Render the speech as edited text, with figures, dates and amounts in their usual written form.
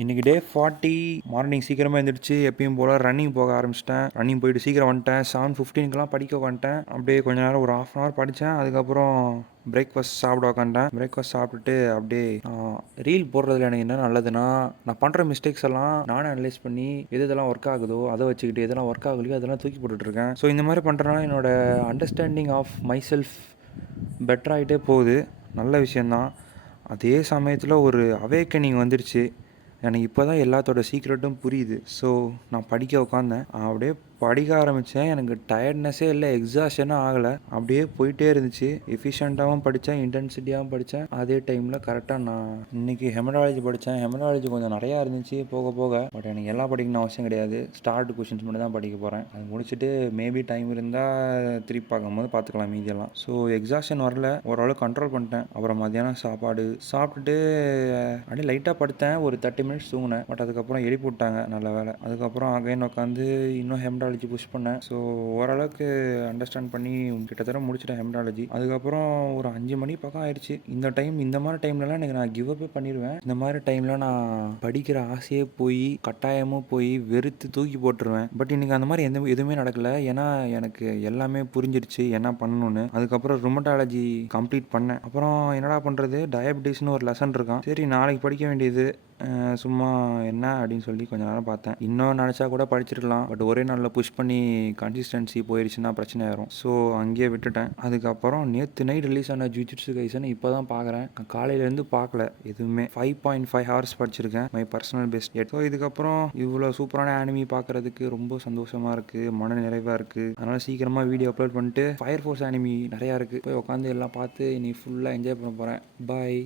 இன்றைக்கி டே 40. மார்னிங் சீக்கிரமாக எழுந்திரிச்சு எப்பயும் போல் ரன்னிங் போக ஆரம்பிச்சிட்டேன். ரன்னிங் போயிட்டு சீக்கிரம் வந்துட்டேன். 7:15க்கெலாம் படிக்க உட்காந்துட்டேன். அப்படியே கொஞ்ச நேரம் ஒரு 1/2 படித்தேன். அதுக்கப்புறம் பிரேக்ஃபாஸ்ட் சாப்பிட உட்காந்துட்டேன். பிரேக்ஃபாஸ்ட் சாப்பிட்டுட்டு அப்படியே ரீல் போடுறதுல எனக்கு என்ன நல்லதுன்னா, நான் பண்ணுற மிஸ்டேக்ஸ் எல்லாம் நானே அனலைஸ் பண்ணி எதெல்லாம் ஒர்க் ஆகுதோ அதை வச்சுக்கிட்டு எதெல்லாம் ஒர்க் ஆகலையோ அதெல்லாம் தூக்கி போட்டுட்ருக்கேன். ஸோ இந்த மாதிரி பண்ணுறதுனால என்னோடய அண்டர்ஸ்டாண்டிங் ஆஃப் மை செல்ஃப் பெட்டராகிட்டே போகுது. நல்ல விஷயந்தான். அதே சமயத்தில் ஒரு அவேக்கனிங் வந்துருச்சு. எனக்கு இப்போ தான் எல்லாத்தோட சீக்ரெட்டும் புரியுது. ஸோ நான் படிக்க உட்காந்தேன். அப்படியே படிக்க ஆரம்பித்தேன். எனக்கு டயர்ட்னஸே இல்லை, எக்ஸாஷனும் ஆகலை. அப்படியே போயிட்டே இருந்துச்சு. எஃபிஷியண்ட்டாகவும் படித்தேன், இன்டென்சிட்டியாகவும் படித்தேன். அதே டைமில் கரெக்டாக நான் இன்றைக்கி ஹெமடாலஜி படித்தேன். ஹெமடாலஜி கொஞ்சம் நிறையா இருந்துச்சு போக போக. பட் எனக்கு எல்லாம் படிக்கணும்னு அவசியம் கிடையாது. ஸ்டார்ட் கொஷின்ஸ் மட்டும் தான் படிக்க போகிறேன். அது முடிச்சுட்டு மேபி டைம் இருந்தால் திருப்பி பார்க்கும்போது பார்த்துக்கலாம் மீதியெல்லாம். ஸோ எக்ஸாஷன் வரல, ஓரளவு கண்ட்ரோல் பண்ணிட்டேன். அப்புறம் மத்தியானம் சாப்பாடு சாப்பிட்டுட்டு அப்படியே லைட்டாக படுத்தேன். ஒரு 30 மினிட்ஸ் தூங்கினேன். பட் அதுக்கப்புறம் எழுப்பி விட்டாங்க, நல்ல வேலை. அதுக்கப்புறம் அகைன் உட்காந்து இன்னும் ஹெமடாலஜி புஷ் பண்ணேன். ஸோ ஓரளவுக்கு அண்டர்ஸ்டாண்ட் பண்ணி கிட்டத்தட்ட முடிச்சிட்டேன் ஹெமடாலஜி. அதுக்கப்புறம் ஒரு 5 மணி பக்கம் ஆயிடுச்சு. இந்த மாதிரி டைம்லலாம் எனக்கு நான் கிவ் அப்பே பண்ணிடுவேன். இந்த மாதிரி டைமில் நான் படிக்கிற ஆசையே போய் கட்டாயமும் போய் வெறுத்து தூக்கி போட்டுருவேன். பட் இன்னைக்கு அந்த மாதிரி எதுவுமே நடக்கல. ஏன்னா எனக்கு எல்லாமே புரிஞ்சிருச்சு என்ன பண்ணணும்னு. அதுக்கப்புறம் ருமட்டாலஜி கம்ப்ளீட் பண்ணேன். அப்புறம் என்னடா பண்ணுறது, டயபிட்டிஸ்னு ஒரு லெசன் இருக்கான். சரி நாளைக்கு படிக்க வேண்டியது, சும்மா என்ன அப்படின்னு சொல்லி கொஞ்ச நேரம் பார்த்தேன். இன்னும் நினச்சா கூட படிச்சிருக்கலாம். பட் ஒரே நாளில் புஷ் பண்ணி கன்சிஸ்டன்சி போயிடுச்சுன்னா பிரச்சனை ஆயிரும். ஸோ அங்கேயே விட்டுட்டேன். அதுக்கப்புறம் நேற்று நைட் ரிலீஸ் ஆன ஜுஜுட்சு கைசன் இப்போ தான் பார்க்குறேன். நான் காலையிலேருந்து பார்க்கல எதுவுமே. 5.5 ஹவர்ஸ் படிச்சிருக்கேன், மை பர்சனல் பெஸ்ட். ஸோ இதுக்கப்புறம் இவ்வளோ சூப்பரான ஆனிமி பார்க்குறதுக்கு ரொம்ப சந்தோஷமாக இருக்குது, மன நிறைவாக இருக்குது. அதனால் சீக்கிரமாக வீடியோ அப்லோட் பண்ணிட்டு ஃபயர் ஃபோர்ஸ் ஆனிமி நிறையா இருக்குது, போய் உட்காந்து எல்லாம் பார்த்து நீ ஃபுல்லாக என்ஜாய் பண்ண போகிறேன். பாய்.